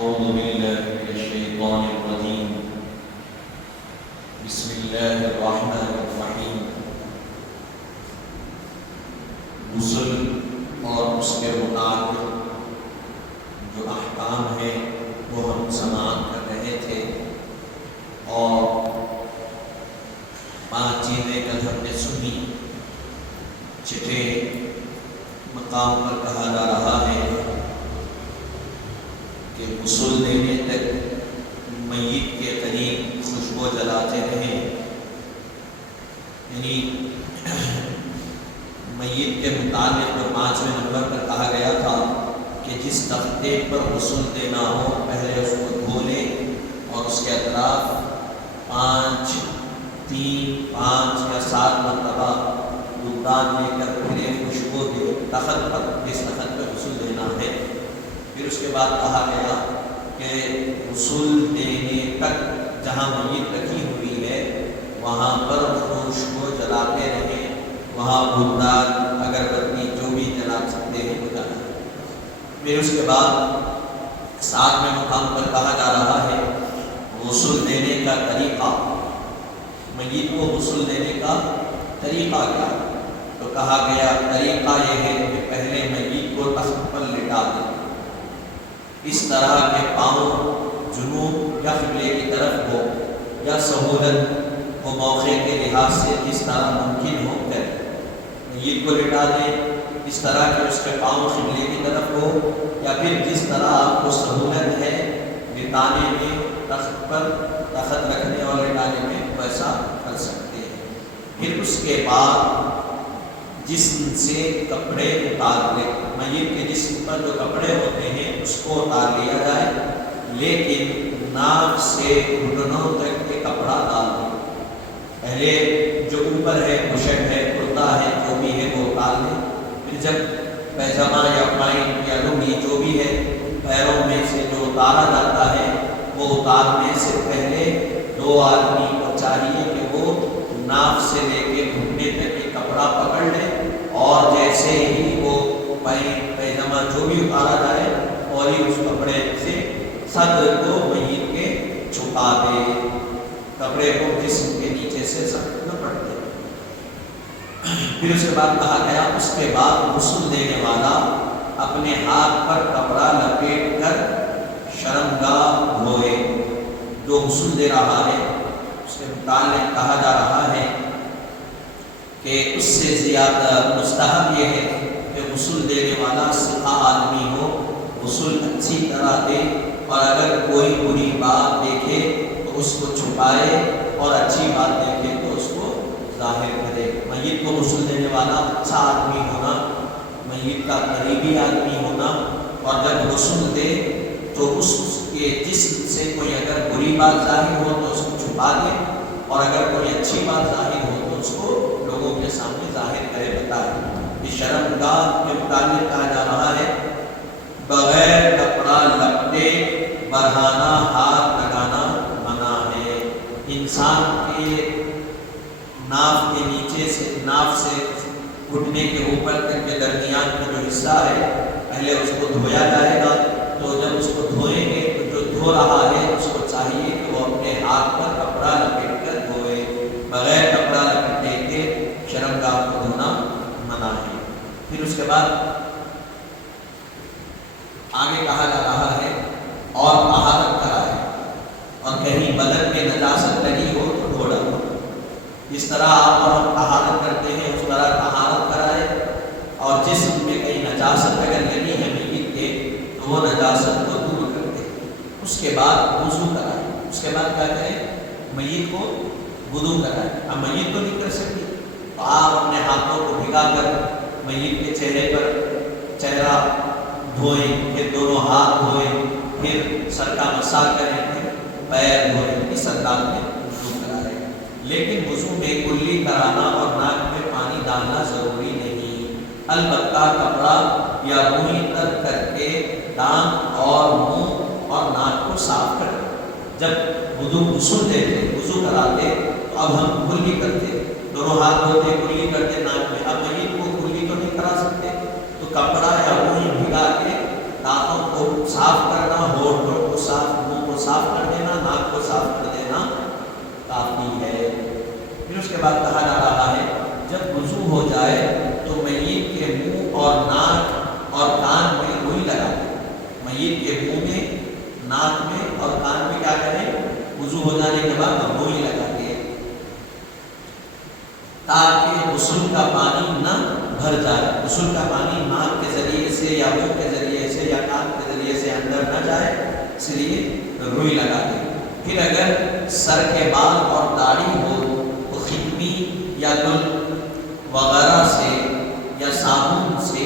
أعوذ بالله من الشيطان الرجيم بسم الله الرحمن الرحیم۔ غسل اور اس کے متعلق جو احکام ہیں وہ ہم سماعت کر رہے تھے، اور 5 چیزیں کل ہم نے سنی۔ چھٹے مقام پر کہا جا رہا ہے کہ غسل دینے تک میت کے قریب خوشبو جلاتے رہیں، یعنی میت کے متعلق جو 5ویں نمبر پر کہا گیا تھا کہ جس تختے پر غسل دینا ہو پہلے اس کو دھو لیں اور اس کے اطراف 5 یا 7 مرتبہ دودان لے کر پھرے خوشبو دے تخت پر، جس تخت پر غسل دینا ہے۔ پھر اس کے بعد کہا گیا کہ غسل دینے تک جہاں میت رکھی ہوئی ہے وہاں پر خوشبو جلاتے رہیں، وہاں بودان اگربتی جو بھی جلا سکتے ہیں وہ جلائیں۔ پھر اس کے بعد 7ویں مقام پر کہا جا رہا ہے غسل دینے کا طریقہ، میت کو غسل دینے کا طریقہ کیا؟ تو کہا گیا طریقہ یہ ہے کہ پہلے میت کو تخت پر لٹا دیں، اس طرح کے پاؤں جنوب یا قبلے کی طرف ہو، یا سہولت و موقع کے لحاظ سے جس طرح ممکن ہو کر میت کو لٹا دیں، اس طرح کہ اس کے پاؤں قبلے کی طرف ہو، یا پھر جس طرح آپ کو سہولت ہے لٹانے میں، تخت پر تخت رکھنے اور لٹانے میں ویسا کر سکتے ہیں۔ پھر اس کے بعد جسم سے کپڑے اتار لیں، میت کے جسم پر جو کپڑے ہوتے ہیں اس کو اتار لیا جائے، لیکن ناک سے گھٹنوں تک کے کپڑا ڈال دیں۔ پہلے جو اوپر ہے مشٹ ہے، کرتا ہے، جو بھی ہے وہ اتار لیں۔ پھر جب پیجامہ یا پائنٹ یا لنگی جو بھی ہے پیروں میں سے جو اتارا جاتا ہے، وہ اتارنے سے پہلے 2 آدمی کو چاہیے کہ وہ ناک سے لے کے گھٹنے تک ایک کپڑا پکڑ لیں، اور جیسے ہی وہ پائنٹ پیجامہ جو بھی اتارا جائے اور ہی اس کپڑے سے صدر کو میت کے چھپا دے، کپڑے کو جسم کے نیچے سے صدر نہ پڑ دے۔ پھر اس کے بعد کہا گیا اس کے بعد غسل دینے والا اپنے ہاتھ پر کپڑا لپیٹ کر شرمگاہ دھوئے۔ جو غسل دے رہا ہے اس کے متعلق کہا جا رہا ہے کہ اس سے زیادہ مستحب یہ ہے کہ غسل دینے والا سیدھا آدمی ہو، غسل اچھی طرح دے، اور اگر کوئی بری بات دیکھے تو اس کو چھپائے، اور اچھی بات دیکھے تو اس کو ظاہر کرے۔ میت کو غسل دینے والا اچھا آدمی ہونا، میت کا قریبی آدمی ہونا، اور جب غسل دے تو اس کے جسم سے کوئی اگر بری بات ظاہر ہو تو اس کو چھپا دے، اور اگر کوئی اچھی بات ظاہر ہو تو اس کو لوگوں کے سامنے ظاہر کرے، بتائے۔ اس شرمگاہ کے متعلق کہا جا رہا ہے بغیر کپڑا لپٹے برہانہ ہاتھ لگانا منع ہے۔ انسان کے ناف کے نیچے سے، ناف سے گھٹنے کے اوپر تک کے درمیان کا جو حصہ ہے پہلے اس کو دھویا جائے گا، تو جب اس کو دھوئیں گے تو جو دھو رہا ہے اس کو چاہیے کہ وہ اپنے ہاتھ پر کپڑا لپیٹ کر دھوئے، بغیر کپڑا لپیٹے کے شرمگاہ کو دھونا منع ہے۔ پھر اس کے بعد آگے کہا جا رہا ہے اور طہارت کرائے، اور کہیں بدن میں نجاست لگی ہو تو دھو ڈالو۔ جس طرح آپ اور ہم طہارت کرتے ہیں اس طرح طہارت کرائے، اور جسم میں کہیں نجاست اگر لگی ہے میت کے تو وہ نجاست کو دور کر دے۔ اس کے بعد وضو کرائے۔ اس کے بعد کیا کریں؟ میت کو وضو کرائے۔ اب میت تو نہیں کر سکتی تو آپ اپنے ہاتھوں کو بھگا کر میت کے چہرے پر چہرہ دھوئیں، پھر دونوں ہاتھ دھوئیں، پھر سر کا مسح کریں، پھر پیر دھوئیں، اس انداز میں وضو کرائے۔ لیکن وضو میں کلی کرانا اور ناک میں پانی ڈالنا ضروری نہیں، البتہ کپڑا یا روئی تر کر کے دانت اور منہ اور ناک کو صاف کر دیں۔ جب غسل دیتے، وضو کراتے تو اب ہم کلی کرتے، دونوں ہاتھ دھوتے، کلی کرتے ناک میں۔ اب میت کو کلی تو نہیں کرا سکتے، تو کپڑا یا روئی بھگا کے دانتوں کو صاف کرنا، ہونٹوں کو میں، ناک میں اور کان میں کیا کریں؟ وضو ہو جانے کے بعد روئی لگا دیں تاکہ غسل کا پانی نہ بھر جائے. غسل کا پانی ناک کے ذریعے سے یا منہ کے ذریعے سے یا کان کے ذریعے سے اندر نہ جائے، اس لیے روئی لگا دیں. پھر اگر سر کے بال اور داڑھی ہو تو خطمی یا دل وغیرہ سے یا صابن سے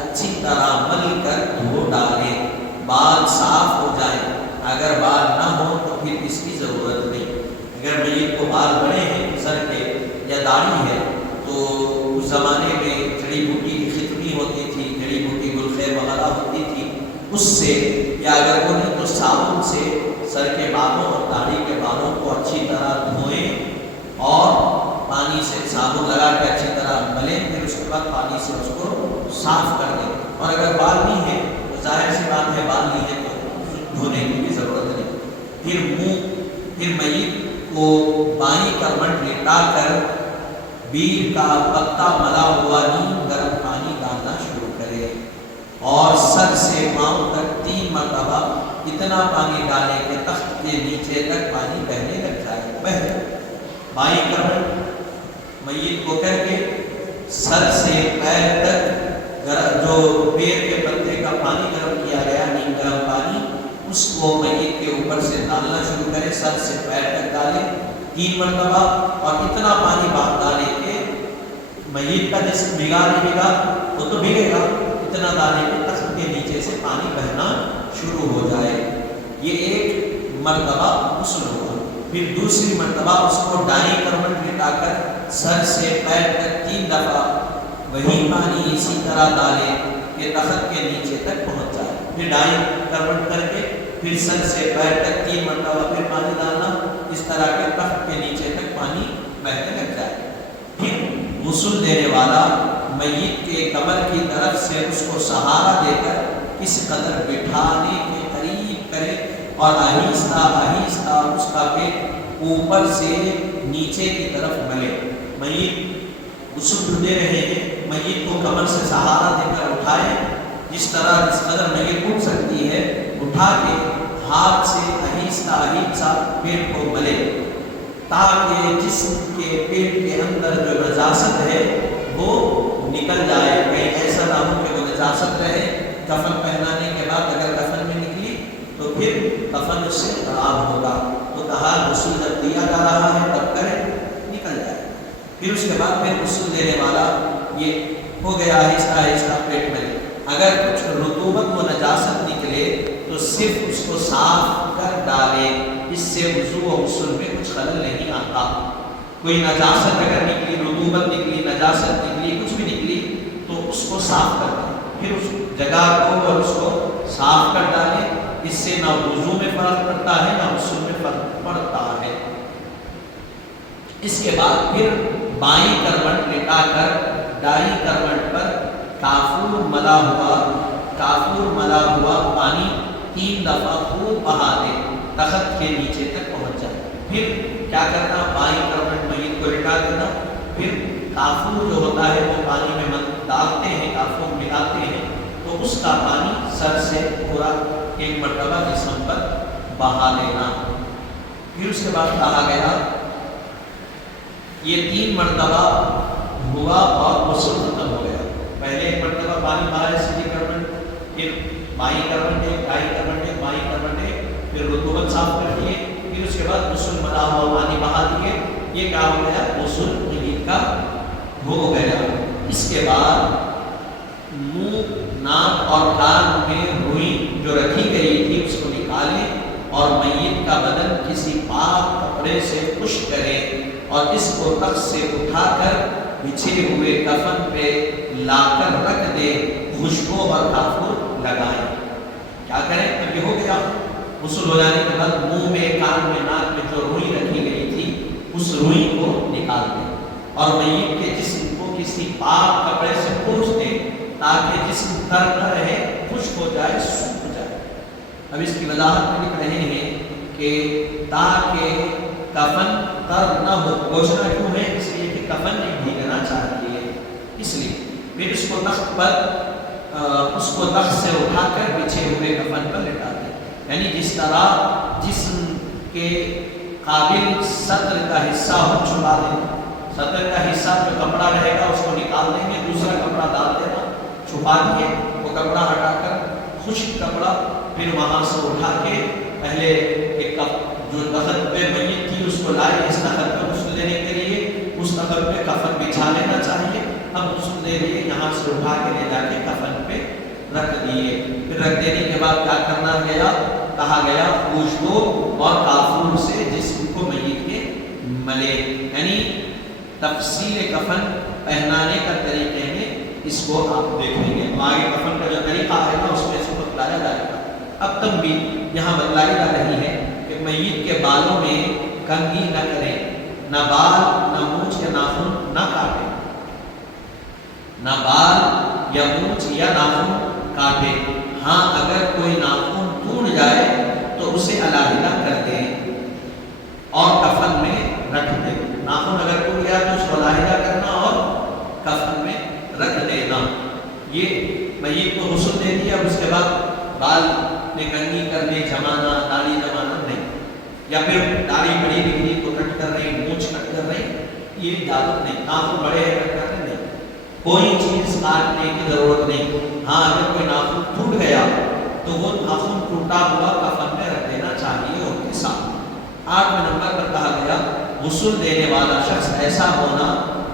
اچھی طرح مل کر دھو ڈالیں، بال صاف ہو جائیں. اگر بال نہ ہو تو پھر اس کی ضرورت نہیں. اگر میت کو بال بڑے ہیں سر کے یا داڑھی ہے تو اس زمانے میں جڑی بوٹی کی خطمی ہوتی تھی، جڑی بوٹی گلخیر وغیرہ ہوتی تھی، اس سے یا اگر وہ نہیں تو صابن سے سر کے بالوں اور داڑھی کے بالوں کو اچھی طرح دھوئیں اور پانی سے صابن لگا کے اچھی طرح ملیں. پھر اس کے بعد پانی سے اس کو صاف کر دیں. اور اگر بال نہیں ہے تو ظاہر سی بات ہے بال نہیں ہے تو دھونے کی بھی ضرورت نہیں. پھر میت کو بائیں کرمٹ لٹا کر بیر کا پتا ملا ہوا نیم گرم پانی ڈالنا شروع کرے اور سر سے پاؤں تک 3 مرتبہ اتنا پانی ڈالے کہ تخت کے نیچے تک پانی بہنے لگ جائے. بائیں کرمٹ میت کو کر کے سر سے پیر تک جو پیر کے پتے کا پانی گرم کیا گیا نیم گرم پانی، اس کو میت کے اوپر سے ڈالنا شروع کرے. سر سے پیر تک ڈالے 3 مرتبہ اور اتنا پانی بعد ڈالے کہ میت کا جسم بھیگا نہیں بھیگا، وہ تو بھیگے گا، اتنا ڈالے کہ تخت کے نیچے سے پانی بہنا شروع ہو جائے. یہ ایک مرتبہ غسل ہوگا. پھر دوسری مرتبہ اس کو دائیں کرمٹ لٹا کر سر سے پیر تک 3 دفعہ وہی پانی اسی طرح ڈالے کہ تخت کے نیچے تک پہنچ جائے. پھر دائیں کرمٹ کر کے پھر سر سے پیر تک 3 مرتبہ پھر پانی ڈالنا، اس طرح کے تخت کے نیچے تک پانی بہنے لگ جائے. پھر غسل دینے والا میت کے کمر کی طرف سے اس کو سہارا دے کر کس قدر بٹھانے کے قریب کرے اور آہستہ آہستہ اس کا پیٹ اوپر سے نیچے کی طرف ملے. میت غسل دے رہے ہیں، میت کو کمر سے سہارا دے کر اٹھائے، جس قدر میت اٹھ سکتی ہے اٹھا کے ہاتھ سے آہستہ آہستہ پیٹ کو ملے تاکہ جسم کے پیٹ کے اندر جو نجاست ہے وہ نکل جائے. کہیں ایسا نہ ہو کہ وہ نجاست رہے، کفن پہنانے کے بعد اگر کفن میں نکلی تو پھر کفن اس سے خراب ہوگا. تو کہا غسل جب دیا جا رہا ہے تب کرے، نکل جائے. پھر اس کے بعد پھر غسل دینے والا یہ ہو گیا آہستہ آہستہ پیٹ میں. اگر کچھ رطوبت و نجاست نکلے تو صرف اس کو صاف کر ڈالے، اس سے وضو و غسل میں کچھ خلل نہیں آتا. کوئی نجاست اگر نکلی، رطوبت نکلی، نجاست نکلی، کچھ بھی نکلی تو اس کو صاف کر دیں. پھر اس جگہ کو اور اس کو صاف کر ڈالیں. اس سے نہ وضو میں فرق پڑتا ہے نہ غسل میں فرق پڑتا ہے. اس کے بعد پھر بائیں کرمٹ لٹا کر دائیں کرمٹ پر کافور ملا ہوا پانی 3 دفعہ خوب بہا دے، تخت کے نیچے تک پہنچ جائے. پھر کیا کرنا؟ بائیں کرمٹ میت کو لٹا دینا. پھر کافور جو ہوتا ہے وہ پانی میں ڈالتے ہیں، کافور ملاتے ہیں تو اس کا پانی سر سے پورا 1 مرتبہ جسم پر بہا لینا. پھر اس کے بعد کہا گیا یہ 3 مرتبہ ہوا اور غسل ختم ہو گیا. پہلے 1 مرتبہ پانی بہایا سیدھی کرمٹ، پھر بائیں کرمٹ ہے، دائیں کرمٹ ہے، بائیں کرمٹ ہے، پھر رطوبت صاف کر دیے. پھر اس کے بعد غسل ملا ہوا پانی بہا دیے. یہ کیا ہو گیا؟ غسل میت کا ہو گیا. اس کے بعد منہ، ناک اور کان میں روئی جو رکھی گئی تھی اس کو نکالیں اور میت کا بدن کسی پاک کپڑے سے خشک کریں اور اس کو تخت سے اٹھا کر بچھے ہوئے کفن پہ لا کر رکھ دے. خوشبو اور کافور لگائیں. کیا کریں؟ اب یہ ہو گیا. غسل ہو جانے کے بعد منہ میں، کان میں، ناک میں جو روئی رکھی گئی تھی اس روئی کو نکال دیں اور میت کے جسم کو کسی پاک کپڑے سے پوچھ دیں تاکہ جسم تر نہ رہے، خشک ہو جائے، سوکھ جائے. اب اس کی وضاحت میں لکھ رہے ہیں کہ تاکہ کفن تر نہ ہو. پوچھنا کیوں ہے؟ اس لیے کہ کفن نہیں بھیگنا چاہیے، اس لیے. پھر اس کو تخت سے اٹھا کر بچھے ہوئے کفن پر لٹا دیں. یعنی جس طرح جسم کے قابل صدر کا حصہ ہو چھپا دینا، صدر کا حصہ جو کپڑا رہے گا اس کو نکال دیں گے، دوسرا کپڑا ڈال دینا، چھپا دیے، وہ کپڑا ہٹا کر خشک کپڑا پھر وہاں سے اٹھا کے پہلے ایک جو تخت پہ میت تھی اس کو لائے اس تخت پہ غسل دینے کے لیے، اس تخت پہ کفن بچھا لینا چاہیے، اب غسل دے لیے، یہاں سے اٹھا کے لے جا کے کفن پہ رکھ دیے، پھر رکھ دینے کے بعد کیا کرنا گیا، کہا گیا خوشبو اور کافور سے جسم کو میت کے ملے، یعنی تفصیل کفن پہنانے کا طریقے میں اس کو آپ دیکھیں گے، آگے کفن کا جو طریقہ آئے گا اس میں اس کو بتلایا جائے گا۔ اب تک بھی یہاں بتلائی جا رہی ہے کہ میت کے بالوں میں کنگھی نہ کریں، نہ بال نہ مونچھ یا ناخن نہ کاٹیں، نہ بال یا مونچھ یا ناخن کاٹے، ہاں اگر کوئی ناخن ٹوٹ جائے تو اسے علیحدہ کر دیں اور کفن میں رکھ دیں، ناخن اگر ٹوٹ گیا تو اس کو علیحدہ کرنا اور کفن میں رکھ دینا۔ یہ میت کو غسل دے دیا، اب اس کے بعد بال میں کنگھی کرنے، جمانا، داڑھی جمانا نہیں، یا پھر داڑھی بڑی دکھنی تو کٹ کر رہی، مونچھ کٹ کر رہی، یہ اجازت نہیں، ناخن بڑے ہیں کٹ کر رہے نہیں، کوئی چیز کاٹنے کی ضرورت نہیں۔ ہاں اگر کوئی ناخن ٹوٹ گیا تو وہ ناخن ٹوٹا ہوا کفن میں رکھ دینا چاہیے ان کے ساتھ۔ 8 نمبر پر کہا گیا غسل دینے والا شخص ایسا ہونا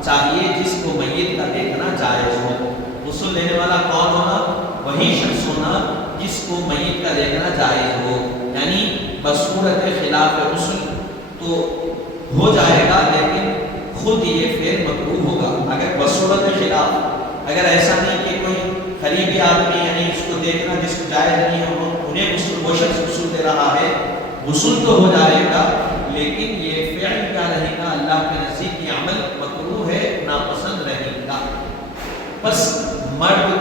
چاہیے جس کو میت کا دیکھنا جائز ہو۔ غسل دینے والا کون ہونا؟ وہی شخص ہونا جس کو میت کا دیکھنا جائز ہو، یعنی بصورت خلاف غسل تو ہو جائے گا لیکن خود یہ فعل مکروہ ہوگا۔ اگر بصورت خلاف، اگر ایسا نہیں کہ کوئی قریبی آدمی یعنی اس کو دیکھنا جس کو جائز نہیں ہے انہیں غسل، وہ شخص غسل دے رہا ہے، غسل تو ہو جائے گا لیکن یہ فعل کیا رہے گا، اللہ کے نزدیک یہ عمل مکروہ ہے، ناپسند رہے گا۔ بس مرد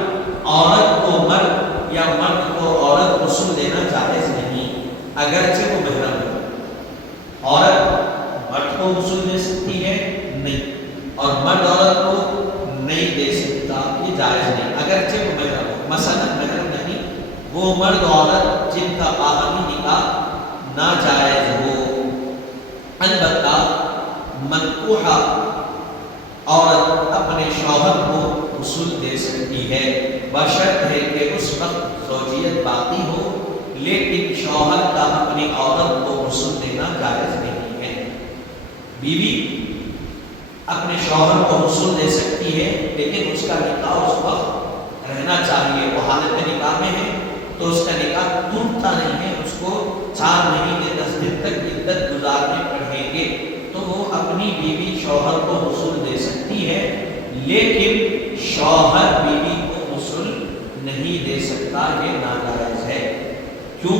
عورت کو مرد یا مرد کو عورت غسل دینا جائز نہیں، اگرچہ وہ محرم ہو۔ عورت مرد کو غسل دے سکتی ہے نہیں، اور مرد عورت کو نہیں دے سکتا، یہ جائز نہیں اگرچہ وہ محرم ہو۔ مثلا محرم نہیں وہ مرد عورت جن کا باہمی نکاح ناجائز ہو، البتہ منکوحہ عورت اپنے شوہر کو غسل دے سکتی ہے، بشرط ہے کہ اس وقت زوجیت باقی ہو، لیکن شوہر کا اپنی عورت کو غسل دینا جائز نہیں ہے۔ بیوی اپنے شوہر کو غسل دے سکتی ہے لیکن اس کا نکاح اس وقت رہنا چاہیے، وہ حالت نکاح میں ہے تو اس کا نکاح ٹوٹتا نہیں ہے، اس کو 4 مہینے 10 دن تک عدت گزارنے پڑیں گے، تو وہ اپنی بیوی شوہر کو غسل دے سکتی ہے لیکن شوہر بیوی کو غسل نہیں دے سکتا، یہ ناجائز ہے۔ کیوں؟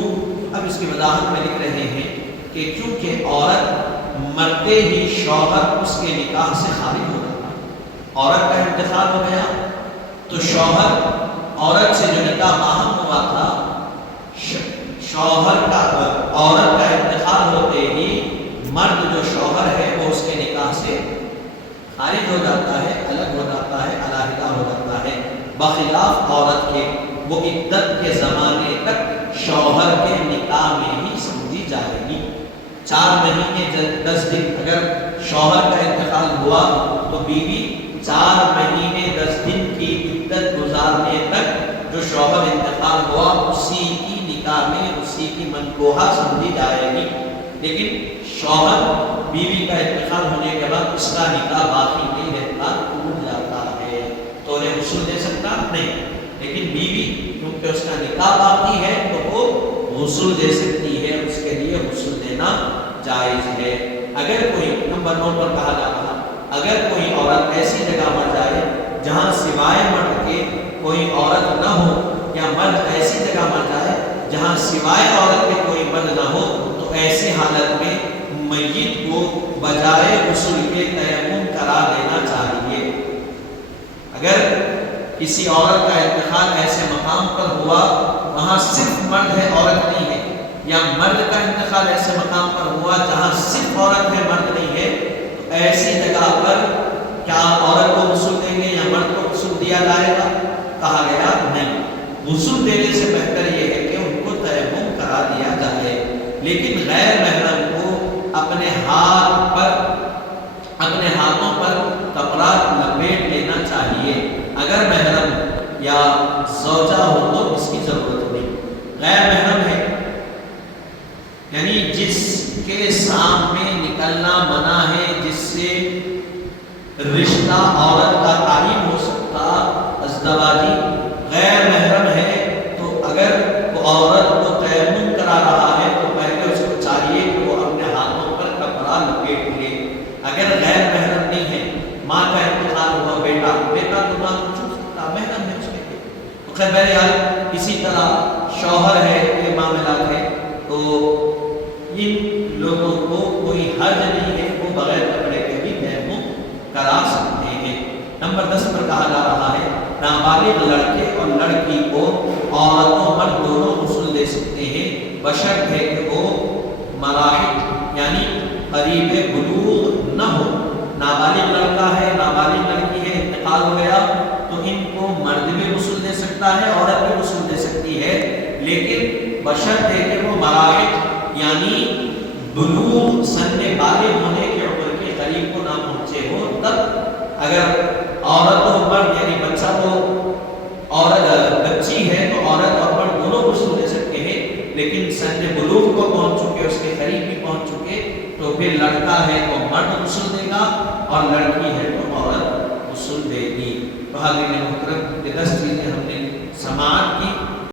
اب اس کی وضاحت میں لکھ رہے ہیں کہ چونکہ عورت مرتے ہی شوہر اس کے نکاح سے خارج ہو جاتا ہے، عورت کا انتقال ہو گیا تو شوہر عورت سے جو نکاح باہم ہوا تھا، شوہر کا عورت کا انتقال ہوتے ہی مرد جو شوہر ہے وہ اس کے نکاح سے خارج ہو جاتا ہے، الگ ہو جاتا ہے، علیحدہ ہو جاتا ہے، بخلاف عورت کے وہ عدت کے زمانے تک شوہر کے نکاح میں ہی سمجھی جائے گی۔ 4 مہینے 10 دن اگر شوہر کا انتقال ہوا تو بیوی 4 مہینے 10 دن کی عدت گزارنے تک جو شوہر انتقال ہوا اسی کی نکاح میں اسی کی منکوحہ سمجھی جائے گی، لیکن شوہر بیوی کا انتقال ہونے کے بعد اس کا نکاح باقی نہیں رہتا، ٹوٹ جاتا ہے، تو انہیں غسل دے سکتا نہیں، لیکن بیوی کیونکہ اس کا نکاح باقی ہے تو وہ غسل دے سکتی ہے، اس کے لیے غسل دینا جائز ہے۔ اگر کوئی نمبر 9 پر کہا جا رہا، اگر کوئی عورت ایسی جگہ مر جائے جہاں سوائے مرد کے کوئی عورت نہ ہو، یا مرد ایسی جگہ مر جائے جہاں سوائے عورت کے کوئی مرد نہ ہو، تو ایسی حالت میں میت کو بجائے غسل کے تیمم کرا دینا چاہیے۔ اگر کسی عورت کا انتقال ایسے مقام پر ہوا وہاں صرف مرد ہے عورت نہیں ہے، یا مرد کا انتقال ایسے مقام پر ہوا جہاں صرف عورت ہے مرد نہیں ہے، تو ایسی جگہ پر کیا عورت کو غسل دیں گے یا مرد کو غسل دیا جائے گا؟ کہا گیا نہیں، غسل دینے سے بہتر یہ ہے کہ ان کو تیمم کرا دیا لیکن غیر محرم کو اپنے ہاتھوں پر کپڑا لپیٹ لینا چاہیے. اگر محرم یا زوجہ ہو تو اس کی ضرورت نہیں. غیر محرم ہے یعنی جس کے سامنے نکلنا منع ہے، جس سے رشتہ عورت کا تعین ہو سکتا ازدواجی، غیر محرم ہے. تو اگر وہ عورت کو تیمم کرا رہا ہے تو پہلے اس کو چاہیے کہ وہ اپنے ہاتھوں پر کپڑا لپیٹ لے. اگر غیر محرم نہیں ہے، ماں کا انتقال ہوا، بیٹا تو ماں کو چھو سکتا، محرم ہے اس کے لیے. تو خیر بہرحال اسی طرح شوہر ہے، یہ معاملات ہے. تو ان لوگوں کو کوئی حرج نہیں ہے، وہ بغیر کپڑے کے بھی تیمم کرا سکتے ہیں. نمبر 10 پر کہا جا رہا ہے نابالغ لڑکے اور لڑکی کو عورتوں مرد دونوں غسل دے سکتے ہیں بشرط ہے کہ وہ مراحل یعنی قریب بلوغ نہ ہو. نابالغ لڑکا ہے، نابالغ لڑکی ہے، انتقال ہو گیا تو ان کو مرد بھی غسل دے سکتا ہے، عورت بھی غسل دے سکتی ہے، لیکن بشرط ہے کہ وہ مراحل یعنی بلوغ سن بالغ ہونے کے عمر کے قریب کو نہ پہنچے ہو. تب اگر عورت و مرد یعنی بچہ تو عورت بچی ہے تو عورت اور مرد دونوں غسل دے سکتے ہیں، لیکن سن بلوغ کو پہنچ چکے، اس کے قریب بھی پہنچ چکے تو پھر لڑکا ہے تو مرد غسل دے گا اور لڑکی ہے تو عورت غسل دے گی. تو حاضرین محترم یہ 10